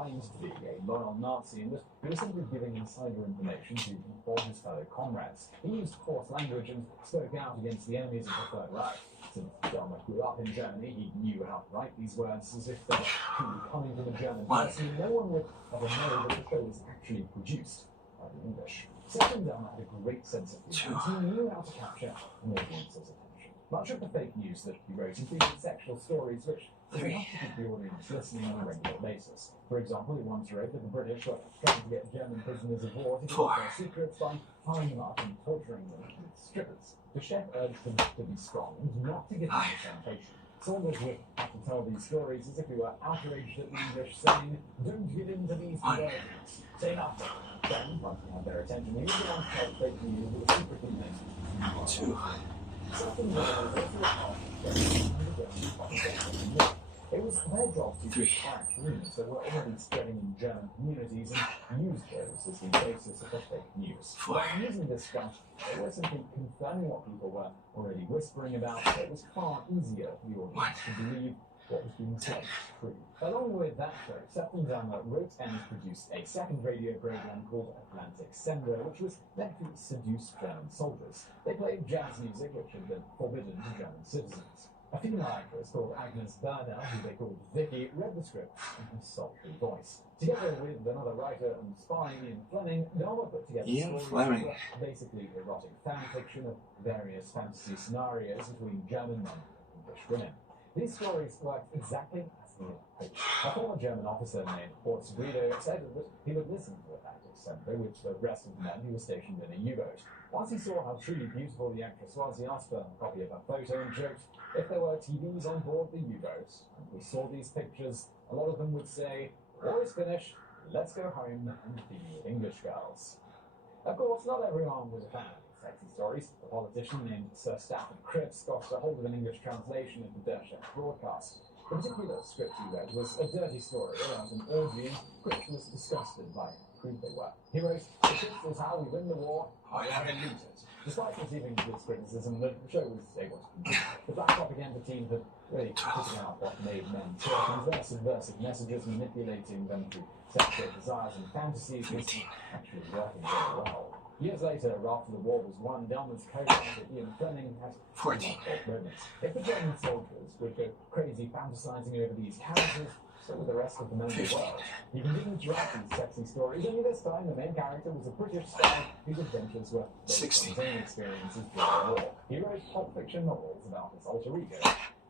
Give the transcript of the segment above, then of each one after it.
claimed to be a loyal Nazi and that he was simply giving insider information to inform his fellow comrades. He used coarse language and spoke out against the enemies of the Third Reich. Since Delmer grew up in Germany, he knew how to write these words as if they were truly coming from a German person. No one would ever know that the show was actually produced by the English. Second, Delmer had a great sense of humor. He knew how to capture an audience's attention. Much of the fake news that he wrote included sexual stories which was enough to keep the audience listening on a regular basis. For example, he once wrote that the British were trying to get German prisoners of war to keep their secrets by tying them up and torturing them with strippers. The chef urged them to be strong and not to give them the temptation. Saunders would have to tell these stories as if he were outraged at the English, saying, "Don't give in to these conversions. Say nothing." Then, once he had their attention, he was the one to tell fake news that was secretly made. 2. Something that was also a part of the it was their job to track rumors that were already spreading in German communities and use those as the basis of the fake news. By using this stuff, they were simply confirming what people were already whispering about, so it was far easier for the audience to believe what was being said was true. Along with that show, Septon Delmer wrote and produced a second radio program called Atlantic Sender, which was meant to seduce German soldiers. They played jazz music, which had been forbidden to German citizens. A female actress called Agnes Bernal, who they called Vicky, read the script in her sultry voice. Together with another writer and spy, Ian Fleming, Delmer put together stories of basically erotic fan fiction of various fantasy scenarios between German men and English women. These stories worked exactly as they hoped. A former German officer named Horst Guido said that he would listen to Atlantic Sender with the rest of the men who were stationed in a U-boat. Once he saw how truly beautiful the actress was, he asked for a copy of her photo and joked, if there were TVs on board the U-boat, and we saw these pictures, a lot of them would say, war is finished, let's go home and be English girls. Of course, not everyone was a fan of these sexy stories. A politician named Sir Stafford Cripps got a hold of an English translation of the Deutsche broadcast. The particular script he read was a dirty story about an orgy, and Cripps was disgusted by how crude they were. He wrote, "If this is how we win the war, I will have lose it." Despite receiving this criticism, the show was able to continue. The black propaganda team had really figured out what made men tick, and their subversive messages, manipulating them through sexual desires and fantasies, was actually working very well. Years later, after the war was won, Delmer's co-writer Ian Fleming had 14 moments. If the German soldiers would go crazy fantasizing over these characters, so would the rest of the men of the world. He continued to write these sexy stories, only this time the main character was a British spy whose adventures were based on his own experiences during the war. He wrote pulp fiction novels about his alter ego,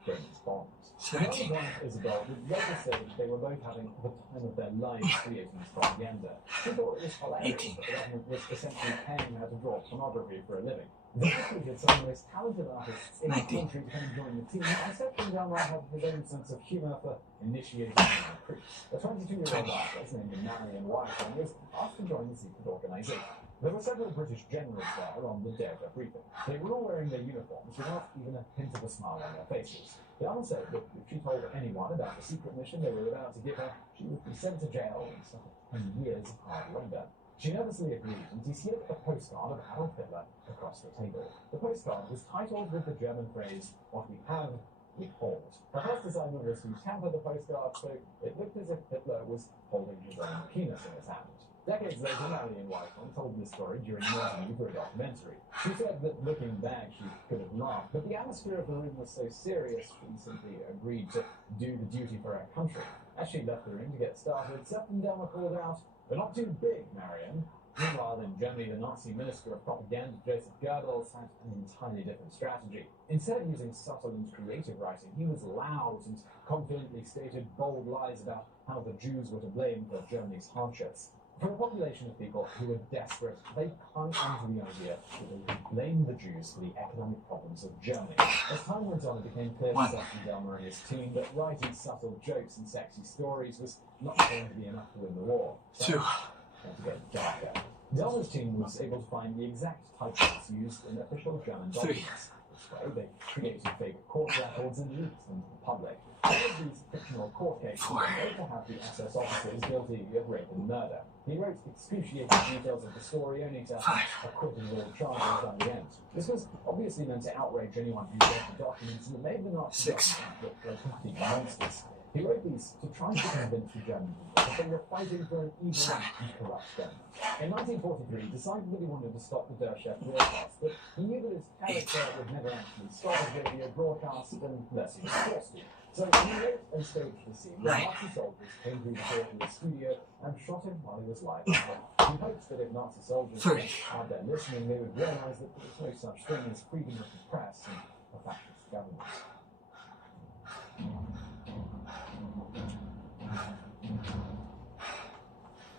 James Bond. His wife Isabel would later say that they were both having the time of their lives creating this propaganda. She thought it was hilarious that the government was essentially paying her to draw pornography for a living. They recruited some of the most talented artists in the country to come and join the team, and Septon Delmer had his own sense of humour for initiating the recruits. A 22-year-old artist named Marion Wycombe was asked to join the secret organisation. There were several British generals there on the day of their briefing. They were all wearing their uniforms without even a hint of a smile on their faces. Delmer said that if she told anyone about the secret mission they were about to give her, she would be sent to jail and suffer 10 years of hard labour. She nervously agreed, and he slipped a postcard of Adolf Hitler across the table. The postcard was titled with the German phrase, "What we have, we hold." Her first assignment was to tamper the postcard so it looked as if Hitler was holding his own penis in his hand. Decades later, Marion Wycombe told this story during an interview for a documentary. She said that looking back, she could have laughed, but the atmosphere of the room was so serious, she simply agreed to do the duty for her country. As she left the room to get started, Septon Delmer called out, "We're not too big, Marion." Meanwhile, in Germany, the Nazi Minister of Propaganda, Joseph Goebbels, had an entirely different strategy. Instead of using subtle and creative writing, he was loud and confidently stated bold lies about how the Jews were to blame for Germany's hardships. For a population of people who were desperate, they clung onto the idea that they could blame the Jews for the economic problems of Germany. As time went on, it became clear to Septon Delmer and his team that writing subtle jokes and sexy stories was not going to be enough to win the war. So, to get darker. Delmer's team was able to find the exact typeface used in official German documents. This way, they created fake court records and leaked them to the public. All of these fictional court cases were made to have the SS officers guilty of rape and murder. He wrote excruciating details of the story only to acquit of all charges at the end. This was obviously meant to outrage anyone who read the documents, and it made the Nazi look like complete monsters. He wrote these to try to convince the German people that they were fighting for an evil and corrupt government. In 1943, he decided that he wanted to stop the Der Chef broadcast, but he knew that his character would never actually stop his radio broadcast unless he was forced to. So he wrote and staged the scene where Nazi soldiers came through the door of the studio and shot him while he was live. He hopes that if Nazi soldiers were out there listening, they would realize that there was no such thing as freedom of the press and a fascist government.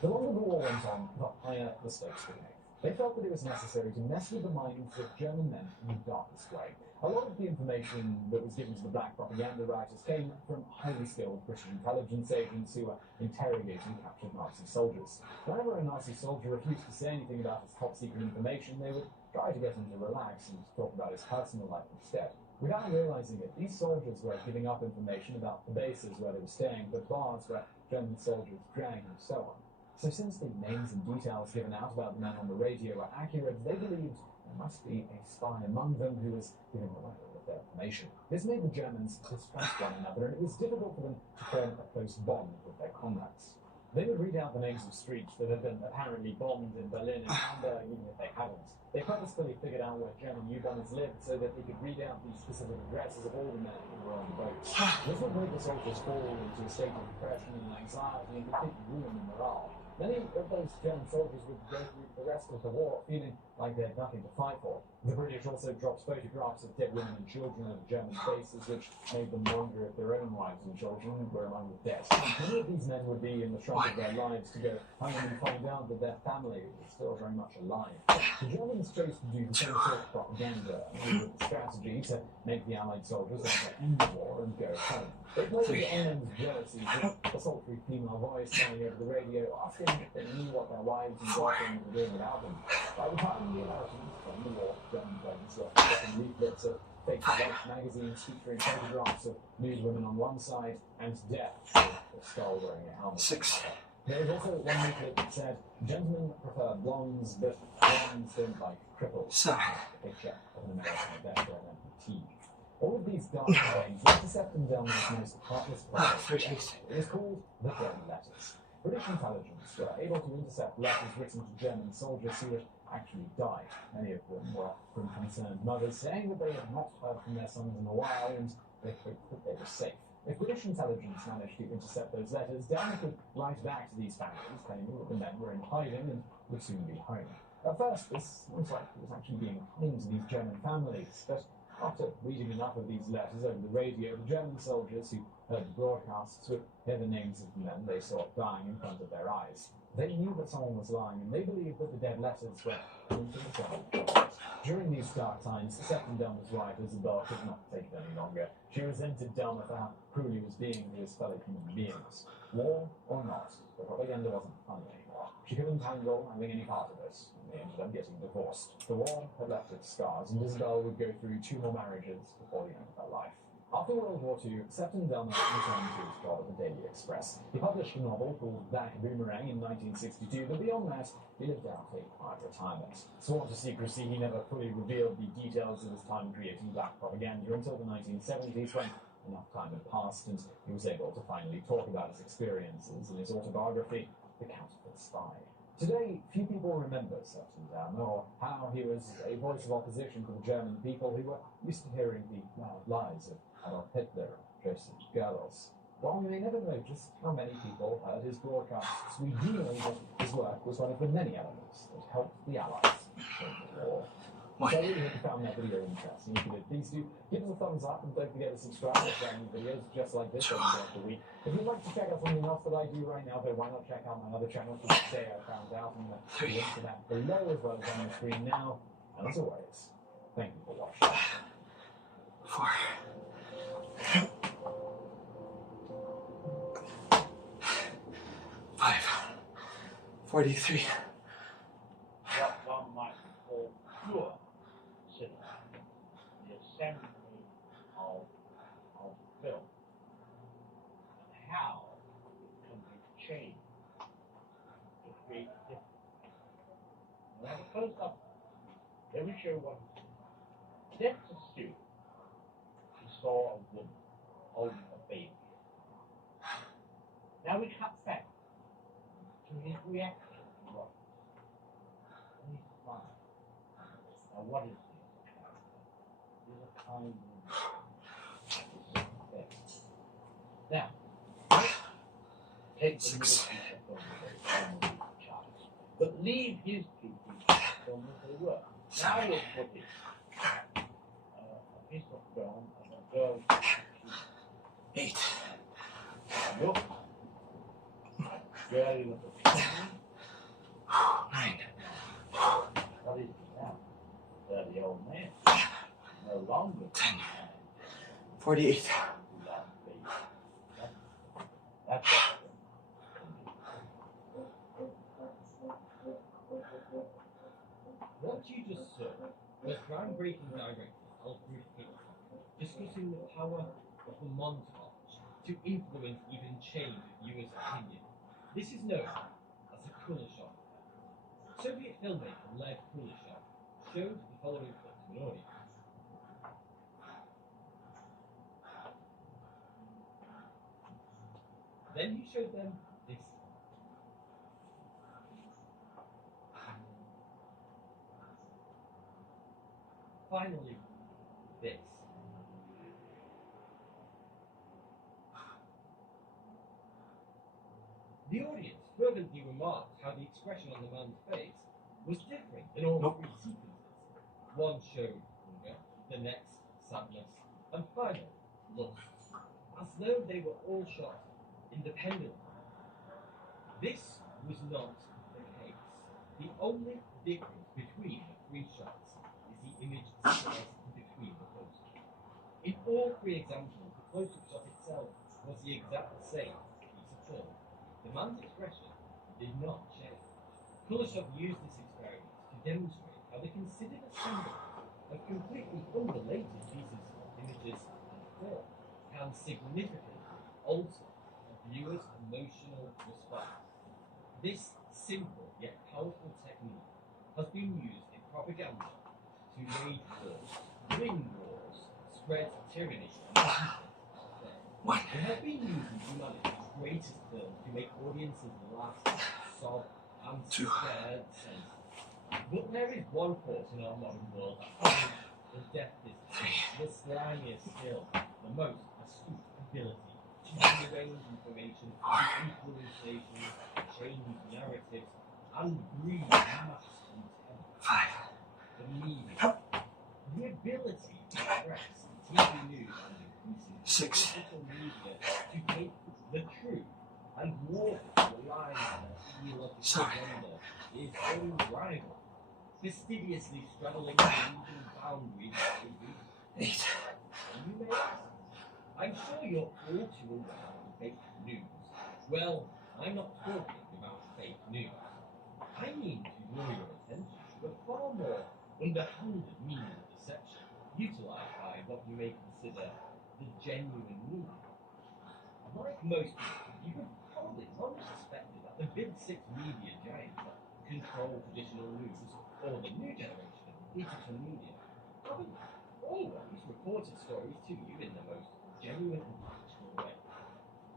The longer the war went on, the higher the stakes became. They felt that it was necessary to mess with the minds of German men in the darkest way. A lot of the information that was given to the black propaganda writers came from highly skilled British intelligence agents who were interrogating captured Nazi soldiers. Whenever a Nazi soldier refused to say anything about his top-secret information, they would try to get him to relax and talk about his personal life instead. Without realizing it, these soldiers were giving up information about the bases where they were staying, the bars where German soldiers drank, and so on. So since the names and details given out about the men on the radio were accurate, they believed there must be a spy among them who was giving away all of their information. This made the Germans distrust one another, and it was difficult for them to form a close bond with their comrades. They would read out the names of streets that had been apparently bombed in Berlin and Hamburg, even if they hadn't. They purposefully figured out where German U-bombers lived so that they could read out the specific addresses of all the men who were on the boats. This would make the soldiers fall into a state of depression and anxiety and completely ruin their morale. Many of those German soldiers would go through the rest of the war feeling like they had nothing to fight for. The British also dropped photographs of dead women and children over German faces, which made them wonder if their own wives and children were among the dead. Many of these men would be in the front of their lives to go home and find out that their family was still very much alive. The Germans chose to do the same sort of propaganda and with the strategy to make the Allied soldiers want to end the war and go home. They played the enemy's jealousy with a sultry female voice saying over the radio, asking if they knew what their wives and girlfriends were doing without them. By the time the Americans won the war, German planes were getting leaflets of fake white magazines featuring photographs of nude women on one side and death with a skull wearing a helmet. There was also one leaflet that said, "Gentlemen prefer blondes, but blondes don't like cripples." A picture of an American veteran and fatigue. All of these dark things led to Septon Delmo's most heartless project. It was called the Dead Letters. British intelligence were able to intercept letters written to German soldiers who had actually died. Many of them were from concerned mothers saying that they had not heard from their sons in a while and they hoped that they were safe. If British intelligence managed to intercept those letters, Delmo could write back to these families claiming that the men were in hiding and would soon be home. At first, this looked like it was actually being kind to these German families, but after reading enough of these letters over the radio, the German soldiers who heard the broadcasts would hear the names of the men they saw dying in front of their eyes. They knew that someone was lying, and they believed that the dead letters were proof of the German project. During these dark times, Septon Delmo's wife, Isabel, could not take it any longer. She resented Delmo for how cruel he was being to his fellow human beings. War or not, the propaganda wasn't funny anymore. She couldn't handle having any part of it, and they ended up getting divorced. The war had left its scars, and Isabel would go through 2 more marriages before the end of her life. After World War II, Septon Delmo returned to his job at the Daily Express. He published a novel called Black Boomerang in 1962, but beyond that, he lived out a quiet retirement. Sworn to secrecy, he never fully revealed the details of his time creating black propaganda until the 1970s, when enough time had passed and he was able to finally talk about his experiences in his autobiography, The Counterfeit Spy. Today, few people remember Septon Delmo or how he was a voice of opposition for the German people who were used to hearing the loud lies of Adolf Hitler and Joseph Goebbels. While we may never know just how many people heard his broadcasts, we do know that his work was one of the many elements that helped the Allies win the war. So I really hope you found that video interesting. If you did, please do give us a thumbs up and don't forget to subscribe to share new videos just like this every day of the week. If you'd like to check out something else that I do right now, then why not check out my other channel for the day I found out, and the link to that below as well as on the screen now. And as always, thank you for watching. 4. 5. 43. What one might call pure cinema, the assembly of film, and how it can be changed to create different. Now, the close up, let me show you what it is. Let's assume you saw a woman holding a baby. Now we cut back to his reaction to what and his smile. Now what is he as a character? He's a kind man. Now, take the middle 6. piece of film away from the child, but leave his 2 pieces of film as they were. Now you'll put it a piece of film of a girl. 8. Look. Really look at it. 9. What is he now? The old man. No longer. 10. 48. That's What you just saw was groundbreaking director Alfred Hitchcock discussing the power of the montage to influence, even change a viewer's opinion. This is known as the colour shock. Soviet filmmaker Lev Kuleshov showed the following clip to an audience. Then he showed them this. Finally, this. The audience fervently remarked how the expression on the man's face was different in all Nope. 3 sequences. One showed hunger, the next sadness, and finally lust, as though they were all shot independently. This was not the case. The only difference between the 3 shots is the image spread between the posters. In all 3 examples, the close-up shot itself was the exact same piece of film. The man's expression did not change. Kuleshov used this experiment to demonstrate how the considered assembly of completely unrelated pieces of images and film can significantly alter a viewer's emotional response. This simple yet powerful technique has been used in propaganda to wage wars, win wars, spread tyranny, and it has been used in humanity's greatest films to make audiences laugh, sob, and scared sense. But there is one force in our modern world that holds the deftest, the slangiest skill, the most astute ability to rearrange information, influence nations, change narratives, and breed mass contempt. 5. The media. The ability to express TV news and increasingly 6. social media to take the truth and warp the lines of their ideological agenda is unrivaled. Fastidiously straddling the legal boundaries of the week. 8. And you may ask, I'm sure you're all too aware of fake news. Well, I'm not talking about fake news. I mean to draw your attention to a far more underhanded means of deception utilized by what you may consider the genuine media. Like most people, you have probably long suspected that the big 6 media giants that control traditional news, or the new generation of digital media, haven't always reported stories to you in the most genuine and factual way.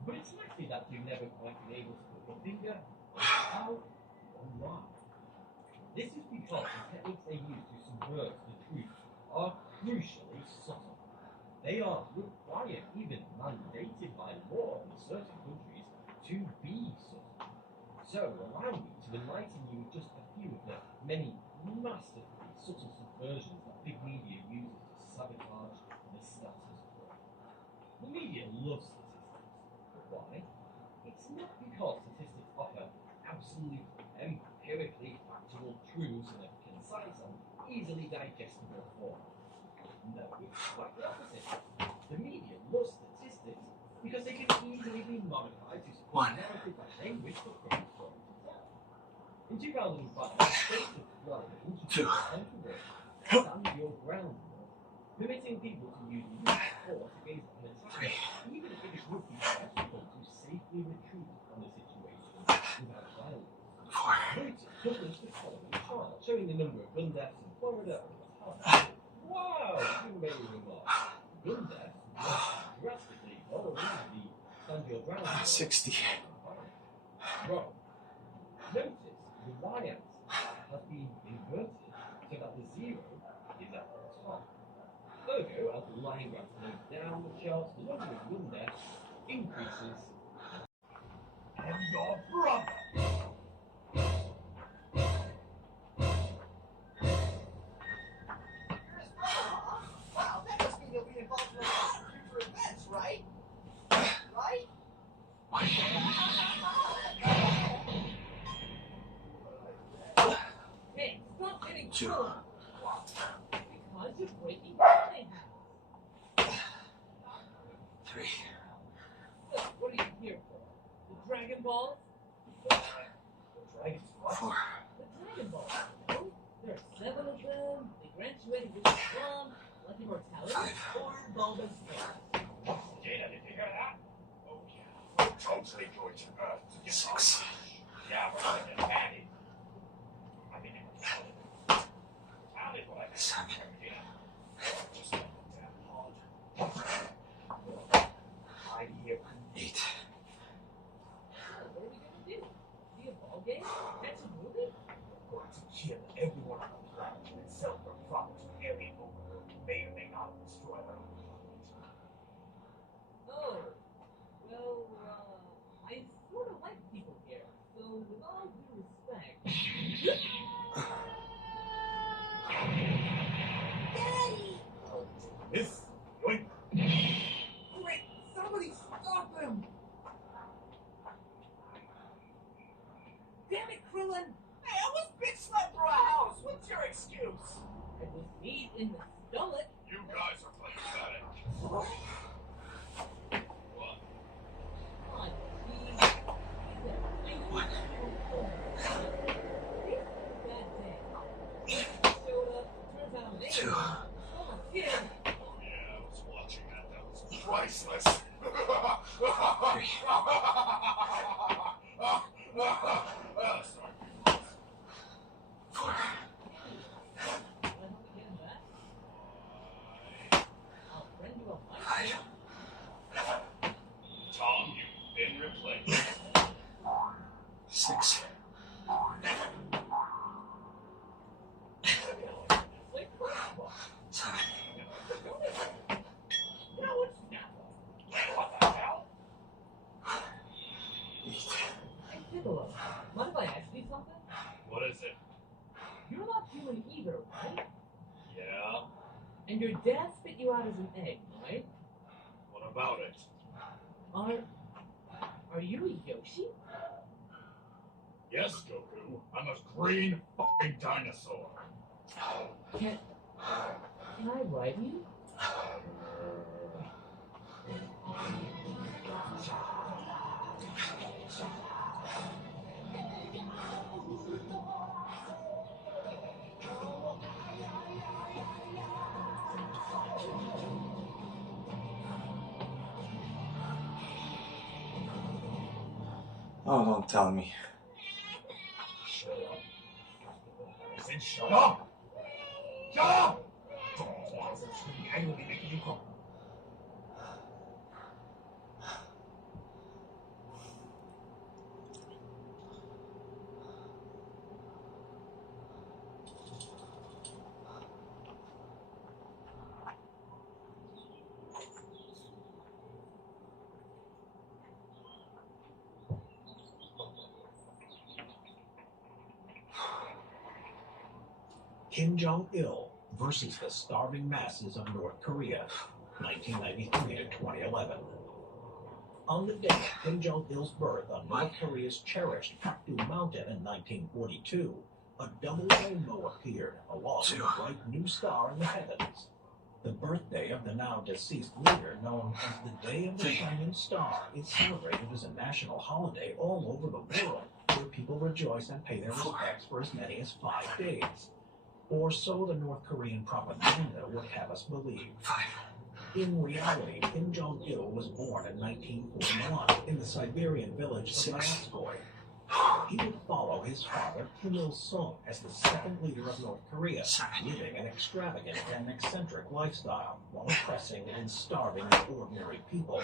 But it's likely that you've never quite been able to put your finger on how or why. This is because the techniques they use to subvert the truth are crucially subtle. They are required, even mandated by law in certain countries, to be subtle. So allow me to enlighten you with just a few of the many masterfully subtle subversions that big media uses to sabotage the status quo. The media loves statistics. But why? It's not because statistics offer absolute, empirically factual truths in a concise and easily digestible form. No, it's quite the opposite. The media loves statistics because they can easily be modified to support a narrative that they wish the current story to tell. In 2005, the state of Florida introduced a controversial Stand Your Ground law, permitting people to use lethal force against an attacker, even if it would be possible to safely retreat from the situation without violence. Reuters published the following chart showing the number of gun deaths in Florida over the past. Wow, you may remark, gun deaths drastically following the Stand Your Ground law. 60. wrong. Notice the y-axis has been inverted so that the 0 is at the top. Ergo, as the line graphs move down the chart, the number of wonder increases. And your brother. Wow, that must mean you'll be involved in a lot of future events, right? Right? Hey, stop getting Two. cold. Because you're breaking my house. 3. Look, what are you here for? The Dragon Balls? Dragons, what? 4. The Dragon Balls. Oh, there are 7 of them. They grant you any wish you want, like immortality, or golden space. Dana, did you hear that? Oh, yeah. We're totally going to Earth to get 6. Yeah, we're going to Patty. I mean, immortality. Town is what I think. 7. Just like the damn hard. I hear 8. What are we gonna do? See a ball game? Catch a movie? we're going to kill everyone on the planet and sell their products to every owner who may or may not destroy them. Oh, well, I sort of like people here, so with all due respect. Daddy! This, yoink. Wait, somebody stop him! Damn it, Krillin! Hey, I was bitch slapped for a house. What's your excuse? I was kneed in the stomach. You guys are playing pathetic. Come on, please. What? That day. Showed up, turns out they 2. Oh, my kid. Oh yeah, I was watching that. That was priceless. 3. Sorry. 4. Wanna help me get him back? I'll friend you a mic. 5. Tom, you've been replaced. 6. Like football. 7. Now it's Snapple. What the hell? 8. Hey, Piccolo, mind if I ask you something? What is it? You're not human either, right? Yeah? And your dad spit you out as an egg, right? What about it? Are you a Yoshi? Yes, Goku. I'm a green fucking dinosaur. Can I ride you? Oh, don't tell me. Shut up. I said shut up! Shut up! Don't screaming angrily making you cry. Kim Jong-il versus the starving masses of North Korea, 1993 to 2011. On the day of Kim Jong-il's birth on North Korea's cherished Pakdu Mountain in 1942, a double rainbow appeared along with a bright new star in the heavens. The birthday of the now deceased leader, known as the Day of the Shining Star, is celebrated as a national holiday all over the world, where people rejoice and pay their respects for as many as 5 days. Or so the North Korean propaganda would have us believe. 5. In reality, Kim Jong-il was born in 1941 in the Siberian village of Notskoy. He would follow his father, Kim Il-sung, as the second leader of North Korea, living an extravagant and eccentric lifestyle while oppressing and starving ordinary people.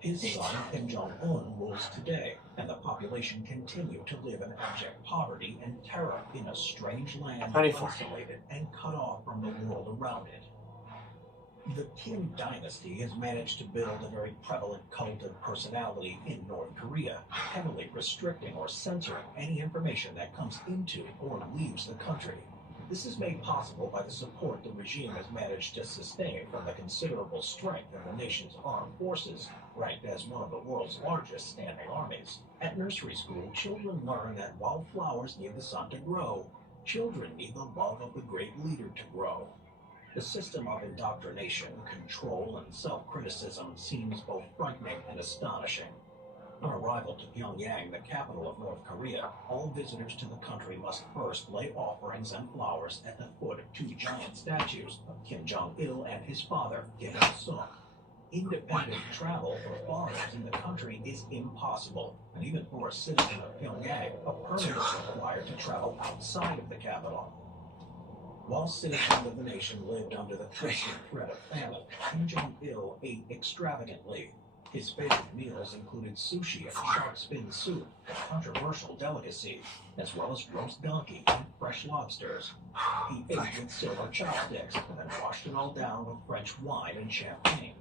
His son, Kim Jong-un, rules today, and the population continue to live in abject poverty and terror in a strange land, 24. isolated and cut off from the world around it. The Kim dynasty has managed to build a very prevalent cult of personality in North Korea, heavily restricting or censoring any information that comes into or leaves the country. This is made possible by the support the regime has managed to sustain from the considerable strength of the nation's armed forces, ranked as one of the world's largest standing armies. At nursery school, children learn that while flowers need the sun to grow, children need the love of the great leader to grow. The system of indoctrination, control, and self-criticism seems both frightening and astonishing. On arrival to Pyongyang, the capital of North Korea, all visitors to the country must first lay offerings and flowers at the foot of two giant statues of Kim Jong-il and his father, Kim Il-sung. Independent travel for foreigners in the country is impossible, and even for a citizen of Pyongyang, a permit is required to travel outside of the capital. While citizens of the nation lived under the constant threat of famine, Kim Jong-il ate extravagantly. His favorite meals included sushi and shark fin soup, a controversial delicacy, as well as roast donkey and fresh lobsters. He ate with silver chopsticks and then washed it all down with French wine and champagne.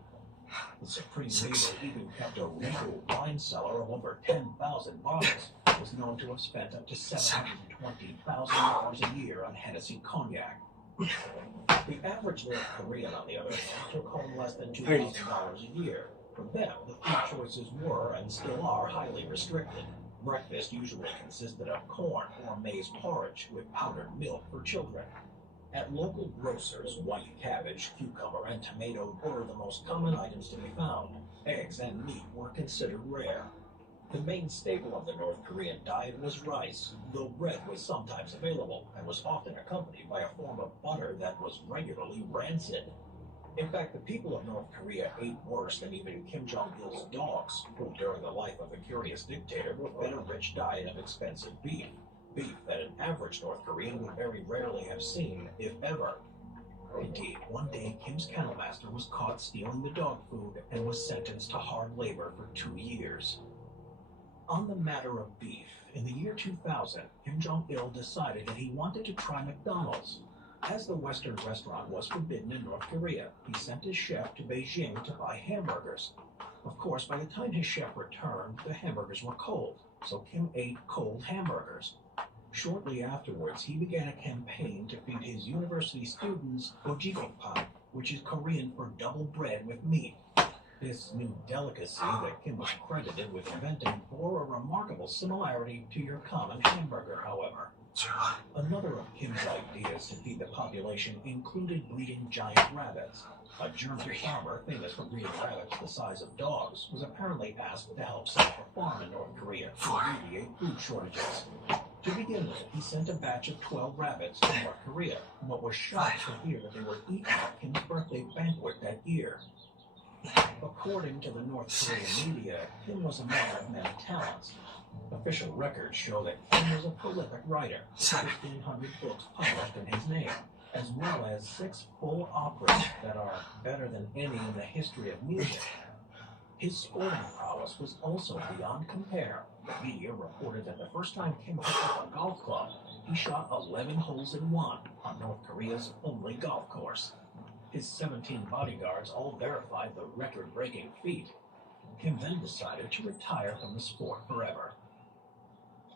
The supreme leader even kept a regal wine cellar of over 10,000 bottles, and was known to have spent up to $720,000 a year on Hennessy cognac. The average North Korean, on the other hand, took home less than $2,000 a year. For them, the food choices were and still are highly restricted. Breakfast usually consisted of corn or maize porridge with powdered milk for children. At local grocers, white cabbage, cucumber, and tomato were the most common items to be found. Eggs and meat were considered rare. The main staple of the North Korean diet was rice, though bread was sometimes available and was often accompanied by a form of butter that was regularly rancid. In fact, the people of North Korea ate worse than even Kim Jong-il's dogs, who during the life of the curious dictator were fed a rich diet of expensive beef. Beef that an average North Korean would very rarely have seen, if ever. Indeed, one day Kim's kennel master was caught stealing the dog food and was sentenced to hard labor for 2 years. On the matter of beef, in the year 2000, Kim Jong-il decided that he wanted to try McDonald's. As the Western restaurant was forbidden in North Korea, he sent his chef to Beijing to buy hamburgers. Of course, by the time his chef returned, the hamburgers were cold, so Kim ate cold hamburgers. Shortly afterwards, he began a campaign to feed his university students gojigopak, which is Korean for double bread with meat. This new delicacy that Kim was credited with inventing bore a remarkable similarity to your common hamburger, however. Another of Kim's ideas to feed the population included breeding giant rabbits. A German farmer famous for breeding rabbits the size of dogs was apparently asked to help set up a farm in North Korea to alleviate food shortages. To begin with, he sent a batch of 12 rabbits to North Korea, but was shocked to hear that they were eaten at Kim's birthday banquet that year. According to the North Korean media, Kim was a man of many talents. Official records show that Kim was a prolific writer, with 1,500 books published in his name, as well as 6 full operas that are better than any in the history of music. His sporting prowess was also beyond compare. The media reported that the first time Kim picked up a golf club, he shot 11 holes in one on North Korea's only golf course. His 17 bodyguards all verified the record-breaking feat. Kim then decided to retire from the sport forever.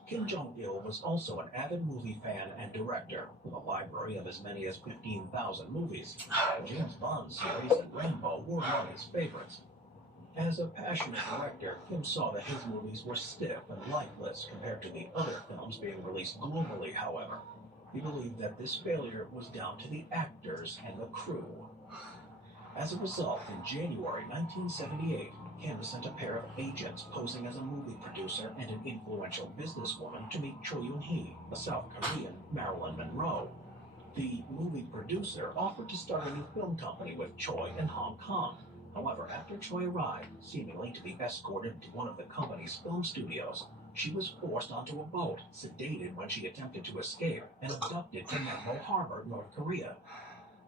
Kim Jong-il was also an avid movie fan and director, with a library of as many as 15,000 movies. The James Bond series and Rambo were among his favorites. As a passionate director, Kim saw that his movies were stiff and lifeless compared to the other films being released globally, however. He believed that this failure was down to the actors and the crew. As a result, in January 1978, Kim sent a pair of agents posing as a movie producer and an influential businesswoman to meet Cho Yun-hee, a South Korean Marilyn Monroe. The movie producer offered to start a new film company with Choi in Hong Kong. However, after Choi arrived, seemingly to be escorted to one of the company's film studios, she was forced onto a boat, sedated when she attempted to escape, and abducted to Nammo Harbor, North Korea.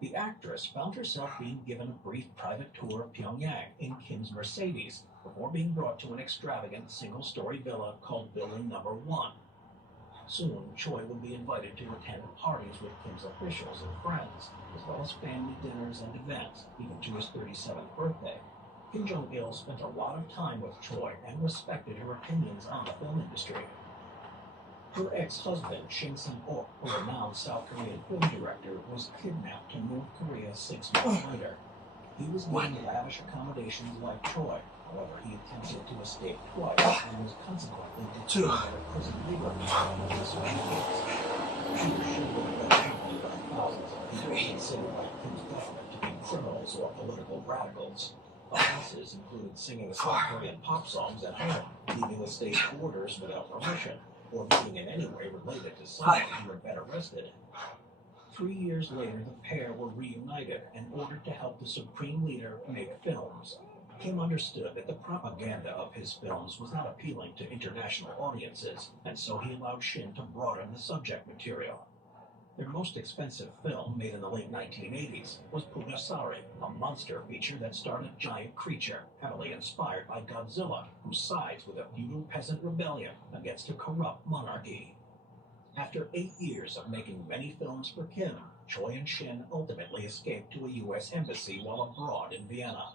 The actress found herself being given a brief private tour of Pyongyang in Kim's Mercedes, before being brought to an extravagant single-story villa called Building Number 1. Soon, Choi would be invited to attend parties with Kim's officials and friends, as well as family dinners and events, even to his 37th birthday. Kim Jong-il spent a lot of time with Choi and respected her opinions on the film industry. Her ex-husband, Shin Sang-ok, a renowned South Korean film director, was kidnapped to North Korea 6 months later. He was given lavish accommodations like Choi. However, he attempted to escape twice and was consequently detained at a prison labor camp in the Soviet Union. She was shielded eventually by thousands of people considered by Kim's government to be criminals or political radicals. Offenses included singing South Korean pop songs at home, leaving the state borders without permission, or being in any way related to someone who had been arrested. 3 years later, the pair were reunited and ordered to help the supreme leader make films. Kim understood that the propaganda of his films was not appealing to international audiences, and so he allowed Shin to broaden the subject material. Their most expensive film, made in the late 1980s, was Pugasari, a monster feature that starred a giant creature, heavily inspired by Godzilla, who sides with a feudal peasant rebellion against a corrupt monarchy. After 8 years of making many films for Kim, Choi and Shin ultimately escaped to a U.S. embassy while abroad in Vienna.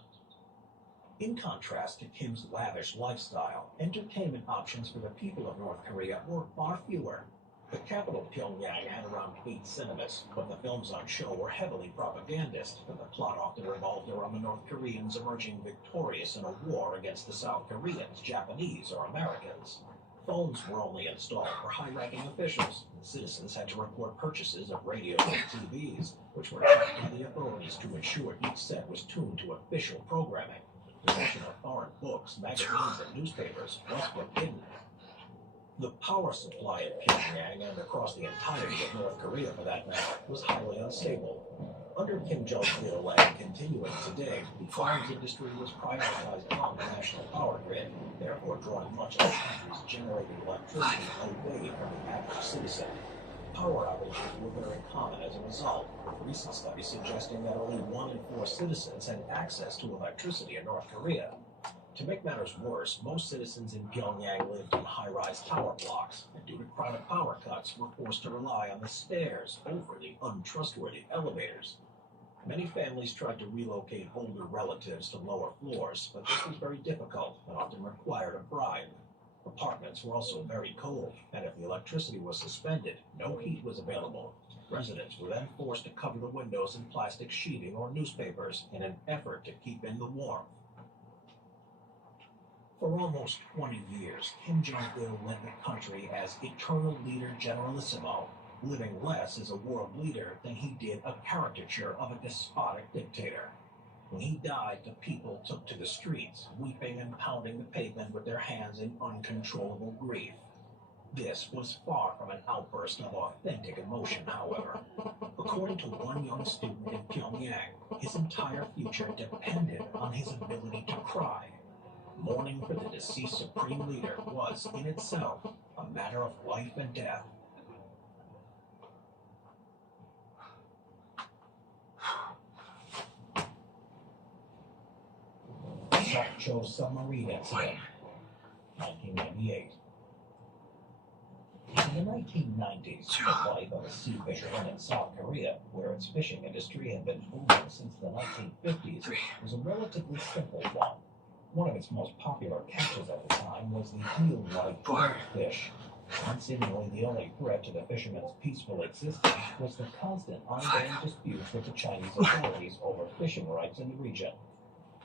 In contrast to Kim's lavish lifestyle, entertainment options for the people of North Korea were far fewer. The capital, Pyongyang, had around 8 cinemas, but the films on show were heavily propagandist, and the plot often revolved around the North Koreans emerging victorious in a war against the South Koreans, Japanese, or Americans. Phones were only installed for high-ranking officials, and citizens had to report purchases of radios and TVs, which were checked by the authorities to ensure each set was tuned to official programming. Possession of foreign books, magazines, and newspapers was forbidden. The power supply at Pyongyang, and across the entirety of North Korea for that matter, was highly unstable. Under Kim Jong-il and continuing today, the arms industry was prioritized on the national power grid, therefore drawing much of the country's generated electricity away from the average citizen. Power outages were very common as a result, with recent studies suggesting that only 1 in 4 citizens had access to electricity in North Korea. To make matters worse, most citizens in Pyongyang lived in high-rise tower blocks, and due to chronic power cuts, were forced to rely on the stairs over the untrustworthy elevators. Many families tried to relocate older relatives to lower floors, but this was very difficult and often required a bribe. Apartments were also very cold, and if the electricity was suspended, no heat was available. Residents were then forced to cover the windows in plastic sheeting or newspapers in an effort to keep in the warmth. For almost 20 years, Kim Jong-il led the country as Eternal Leader Generalissimo, living less as a world leader than he did a caricature of a despotic dictator. When he died, the people took to the streets, weeping and pounding the pavement with their hands in uncontrollable grief. This was far from an outburst of authentic emotion, however. According to one young student in Pyongyang, his entire future depended on his ability to cry. Mourning for the deceased supreme leader was, in itself, a matter of life and death. Sokcho submarine incident, 1998. In the 1990s, the life of a sea fisherman in South Korea, where its fishing industry had been booming since the 1950s, was a relatively simple one. One of its most popular catches at the time was the eel-like goldfish. And seemingly the only threat to the fishermen's peaceful existence was the constant ongoing disputes with the Chinese authorities over fishing rights in the region.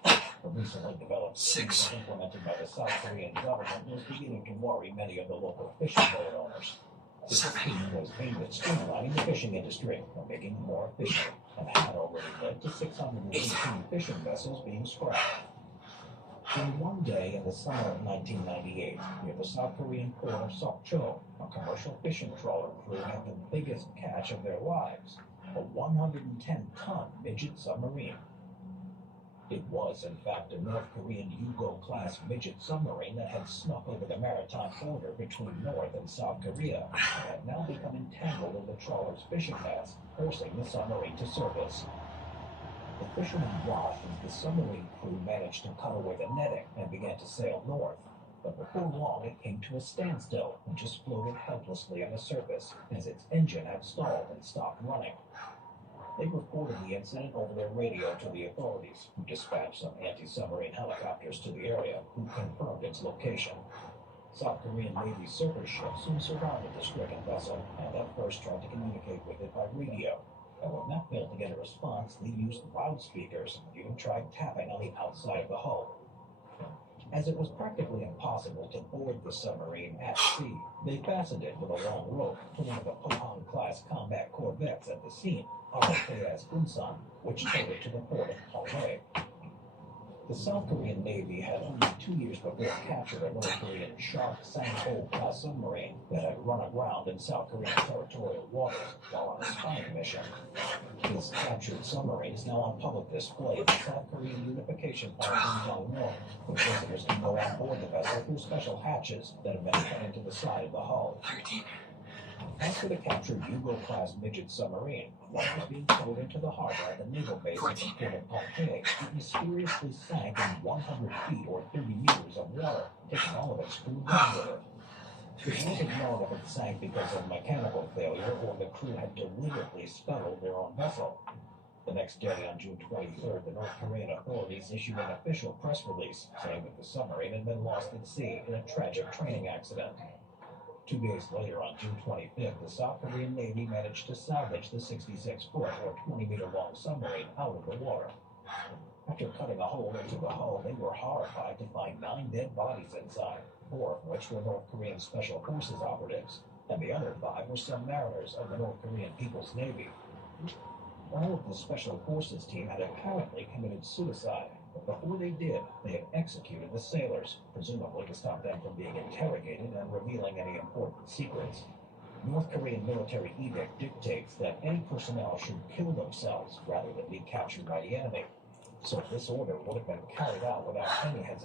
The recently developed scheme implemented by the South Korean government was beginning to worry many of the local fishing boat owners. This scheme was aimed at streamlining the fishing industry and making it more efficient, and had already led to 618 fishing vessels being scrapped. In one day in the summer of 1998, near the South Korean port of Sokcho, a commercial fishing trawler crew had the biggest catch of their lives, a 110-ton midget submarine. It was, in fact, a North Korean Yugo-class midget submarine that had snuck over the maritime border between North and South Korea and had now become entangled in the trawler's fishing nets, forcing the submarine to surface. The fishermen watched as the submarine crew managed to cut away the netting and began to sail north. But before long, it came to a standstill and just floated helplessly on the surface as its engine had stalled and stopped running. They reported the incident over their radio to the authorities, who dispatched some anti-submarine helicopters to the area, who confirmed its location. South Korean Navy surface ships soon surrounded the stricken vessel and at first tried to communicate with it by radio. And when that failed to get a response, they used loudspeakers and even tried tapping on the outside of the hull. As it was practically impossible to board the submarine at sea, they fastened it with a long rope to one of the Pohang-class combat corvettes at the scene, RKS Unsan, which towed it to the port of Palmyra. The South Korean Navy had only 2 years before captured a North Korean Shark Sang-ho-class submarine that had run aground in South Korean territorial waters while on a spying mission. This captured submarine is now on public display at the South Korean Unification Park in Gangwon, where visitors can go on board the vessel through special hatches that have been cut into the side of the hull. After the captured Yugo-class midget submarine, one was being towed into the harbor at the naval base at the port of Pompeii, it mysteriously sank in 100 feet or 30 meters of water, taking all of its crew down with it. It wasn't known if it sank because of mechanical failure or the crew had deliberately scuttled their own vessel. The next day, on June 23rd, the North Korean authorities issued an official press release saying that the submarine had been lost at sea in a tragic training accident. 2 days later, on June 25th, the South Korean Navy managed to salvage the 66-foot or 20-meter-long submarine out of the water. After cutting a hole into the hull, they were horrified to find 9 dead bodies inside, 4 of which were North Korean Special Forces operatives, and the other 5 were submariners of the North Korean People's Navy. All of the Special Forces team had apparently committed suicide, but before they did, they had executed the sailors, presumably to stop them from being interrogated and revealing any important secrets. North Korean military edict dictates that any personnel should kill themselves rather than be captured by the enemy. So this order would have been carried out without any hesitation.